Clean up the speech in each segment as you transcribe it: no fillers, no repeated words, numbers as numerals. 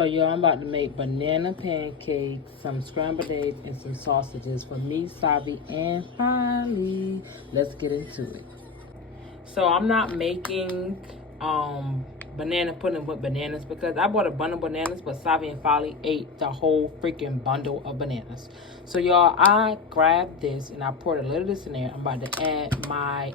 So y'all, I'm about to make banana pancakes, some scrambled eggs, and some sausages for me, Savi, and Holly. Let's get into it. So I'm not making banana pudding with bananas because I bought a bundle of bananas, but Savi and Folly ate the whole freaking bundle of bananas. So y'all, I grabbed this and I poured a little of this in there. I'm about to add my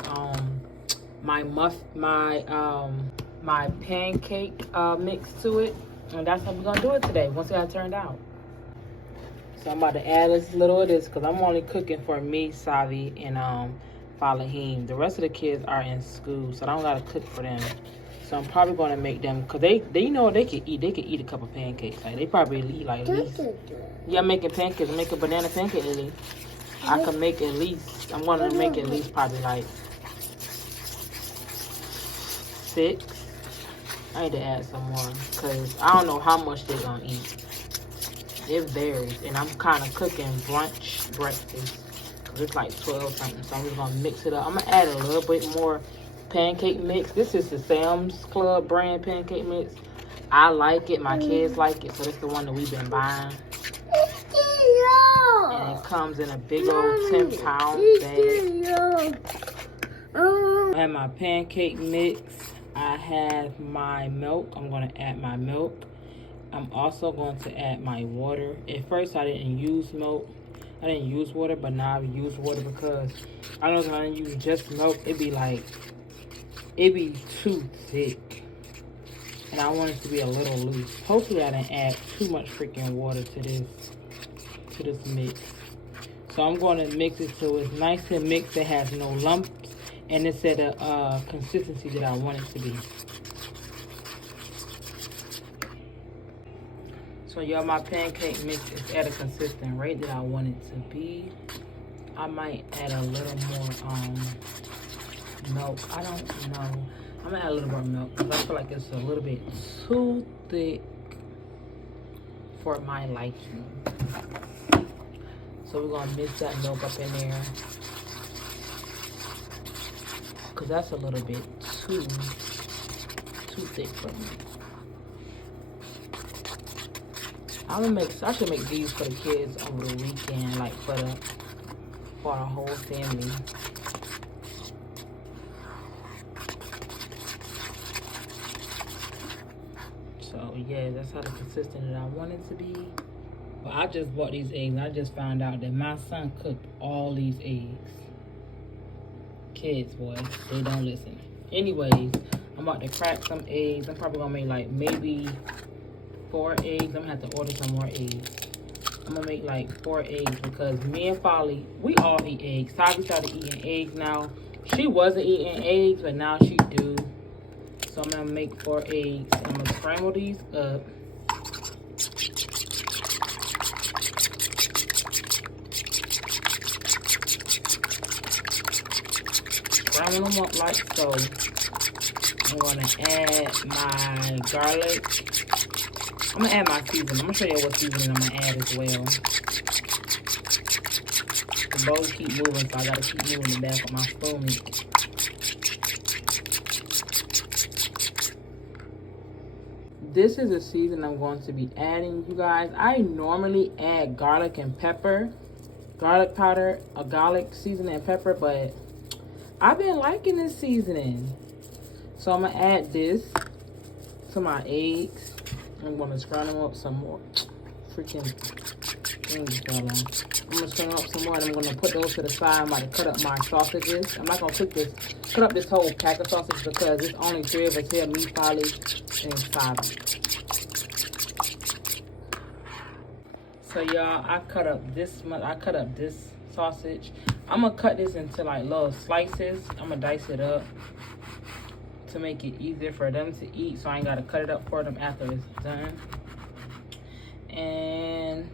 my pancake mix to it. And that's how we're gonna do it today once it turned out. So I'm about to add a little of this because I'm only cooking for me, Savi, and Falaheem. The rest of the kids are in school, so I don't gotta cook for them. So I'm probably gonna make them because they know they can eat. They can eat a couple pancakes. Like they probably eat like at least. Yeah, I'm making pancakes. Make a banana pancake, Lily. I can make at least. I'm gonna make at least probably like 6. I need to add some more because I don't know how much they're gonna eat. It varies, and I'm kind of cooking brunch breakfast because it's like 12 something. So I'm just gonna mix it up. I'm gonna add a little bit more pancake mix. This is the Sam's Club brand pancake mix. I like it. My kids like it, so it's the one that we've been buying. And it comes in a big old 10-pound bag. I have my pancake mix. I have my milk. I'm going to add my milk. I'm also going to add my water. At first, I didn't use milk. I didn't use water, but now I use water because I know if I didn't use just milk, it'd be too thick. And I want it to be a little loose. Hopefully, I didn't add too much freaking water to this mix. So I'm going to mix it so it's nice and mixed. It has no lumps. And it's at a consistency that I want it to be. So y'all, my pancake mix is at a consistent rate that I want it to be. I might add a little more milk. I don't know. I'm gonna add a little more milk because I feel like it's a little bit too thick for my liking. So we're gonna mix that milk up in there. Because that's a little bit too thick for me. I should make these for the kids over the weekend, like for our whole family. So yeah, that's how the consistent that I want it to be. But I just bought these eggs and I just found out that my son cooked all these eggs. Kids, boy, they don't listen. Anyways, I'm about to crack some eggs. I'm probably gonna make like maybe 4 eggs. I'm gonna have to order some more eggs. I'm gonna make like 4 eggs because me and Folly, we all eat eggs. Savi started eating eggs now. She wasn't eating eggs, but now she do. So I'm gonna make 4 eggs. I'm gonna scramble these up. Scramble them up like so. I'm gonna add my garlic. I'm gonna add my seasoning. I'm gonna show you what seasoning I'm gonna add as well. The bowl keep moving, so I gotta keep moving the back of my spoon. This is a season I'm going to be adding, you guys. I normally add garlic and pepper, garlic powder, a garlic seasoning and pepper, but I've been liking this seasoning. So I'm gonna add this to my eggs. I'm gonna scramble them up some more. Freaking things fell on. I'm gonna scramble up some more and I'm gonna put those to the side. I'm about to cut up my sausages. I'm not gonna cut up this whole pack of sausages because it's only 3 of us here, me, Polly, and Savi. So y'all, I cut up this sausage. I'm gonna cut this into like little slices. I'm gonna dice it up to make it easier for them to eat, so I ain't gotta cut it up for them after it's done. And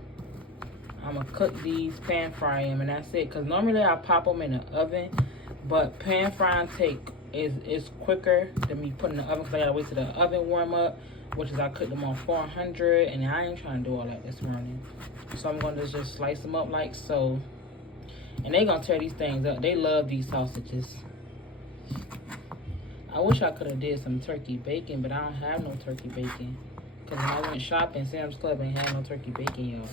I'm gonna cook these, pan fry them, and that's it. Cause normally I pop them in the oven, but pan frying is quicker than me putting in the oven because I gotta wait till the oven warm up, which is I cooked them on 400, and I ain't trying to do all that this morning. So I'm gonna just slice them up like so. And they gonna tear these things up. They love these sausages. I wish I could have did some turkey bacon, but I don't have no turkey bacon. Because when I went shopping, Sam's Club ain't had no turkey bacon, y'all.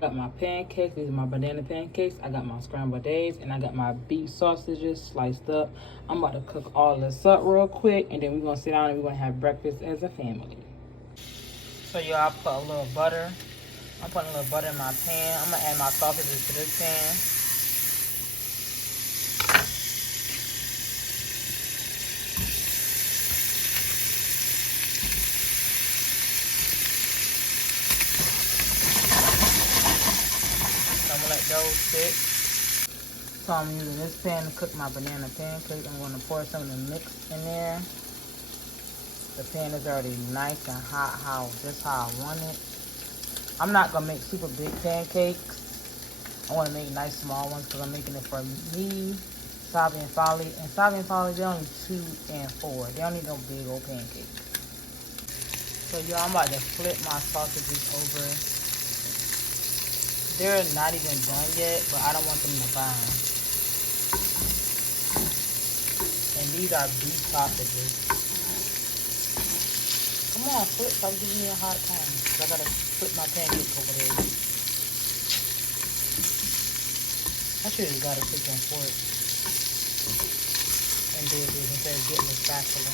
Got my pancakes. These are my banana pancakes. I got my scrambled eggs, and I got my beef sausages sliced up. I'm about to cook all this up real quick, and then we're gonna sit down and we're gonna have breakfast as a family. So y'all, I put a little butter. I'm putting a little butter in my pan. I'm gonna add my sausages to this pan. I'm gonna let those sit. So I'm using this pan to cook my banana pancake. I'm gonna pour some of the mix in there. The pan is already nice and hot, just how I want it. I'm not gonna make super big pancakes. I wanna make nice small ones because I'm making it for me, Savi and Folly. And Savi and Folly, they're only 2 and 4. They don't need no big old pancakes. So y'all, I'm about to flip my sausages over. They're not even done yet, but I don't want them to burn. And these are beef sausages. Come on, flip, stop giving me a hard time. I gotta flip my pancake over there. I should have got a freaking fork and did this instead of getting the spatula.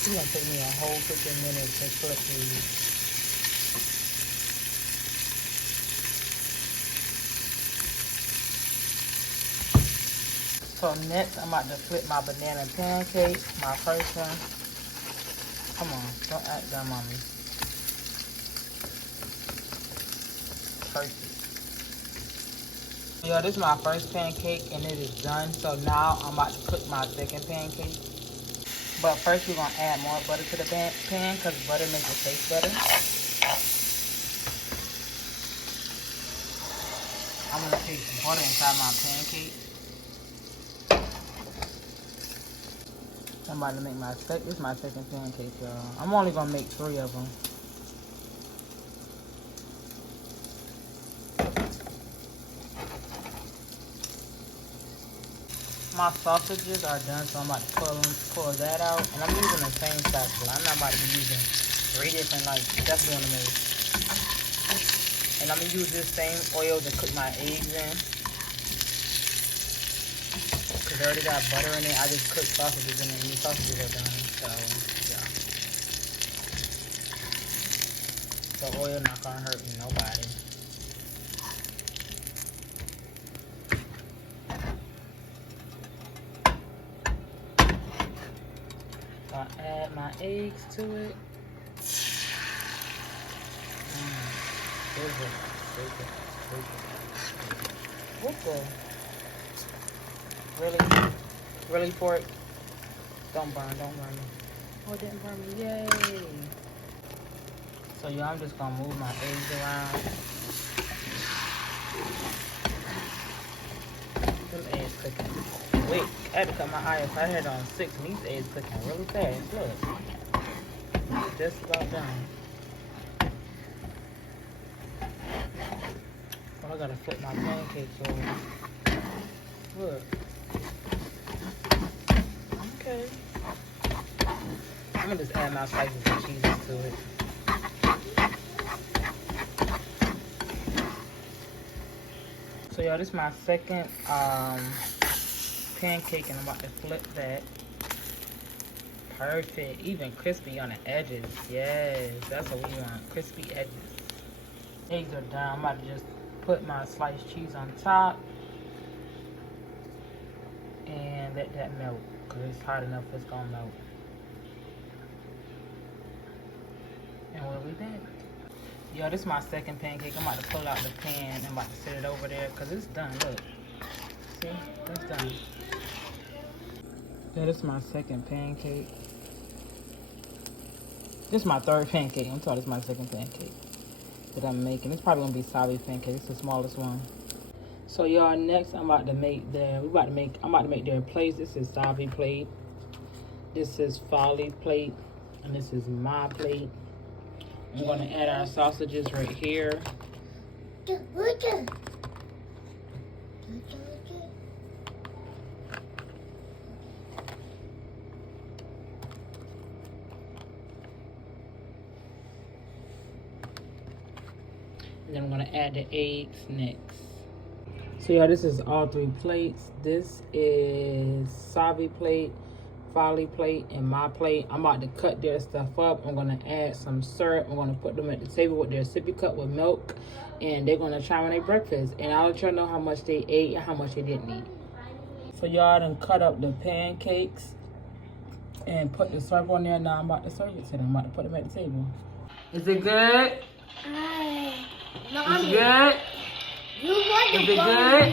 It's gonna take me a whole freaking minute to flip these. So next, I'm about to flip my banana pancake, my first one. Come on, don't act dumb on me. Perfect. Yeah, this is my first pancake and it is done. So now I'm about to cook my second pancake. But first we're gonna add more butter to the pan because butter makes it taste better. I'm gonna take the butter inside my pancake. I'm about to make this is my second pancake, y'all. I'm only gonna make 3 of them. My sausages are done, so I'm about to pull that out. And I'm using the same spatula. I'm not about to be using 3 different, like, that's doing the most. And I'm gonna use this same oil to cook my eggs in. Cause I already got butter in it. I just cooked sausages in it and these sausages are done. So, yeah. The oil not gonna hurt nobody. I'll add my eggs to it. What the? Really? Really, pork? Don't burn me. Oh, it didn't burn me. Yay. So, y'all, I'm just gonna move my eggs around. Them eggs cooking. Wait, I had to cut my eye off. I had on 6 and these eggs cooking really fast. Look. Just about done. Oh, I gotta flip my pancakes over. Look. Okay. I'm gonna just add my slices of cheese to it. So y'all, this is my second pancake and I'm about to flip that. Perfect. Even crispy on the edges. Yes, that's what we want. Crispy edges. Eggs are done. I'm about to just put my sliced cheese on top and let that melt because it's hot enough it's gonna melt. And we'll be back. Yo, this is my second pancake. I'm about to pull out the pan and I'm about to set it over there because it's done. Look. See? It's done. Yeah, this is my second pancake. This is my third pancake. I'm sorry, this is my second pancake that I'm making. It's probably gonna be Savi's pancake. It's the smallest one. So y'all, next I'm about to make their plates. This is Savi plate. This is Folly plate, and this is my plate. I'm gonna add our sausages right here. And then I'm gonna add the eggs next. So yeah, this is all 3 plates. This is Savi plate, Folly plate, and my plate. I'm about to cut their stuff up. I'm gonna add some syrup. I'm gonna put them at the table with their sippy cup with milk, and they're gonna try on their breakfast. And I'll let y'all know how much they ate and how much they didn't eat. So y'all done cut up the pancakes and put the syrup on there. Now I'm about to serve it to them. I'm about to put them at the table. Is it good? Is it good? You want Is it good?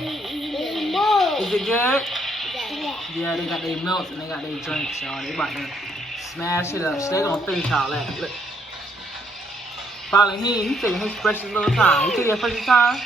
Is it good? Yeah, they got their milks and they got their drinks, y'all. They about to smash it up. So they gonna finish all that. Look. Finally, he taking his precious little time. You take your precious time?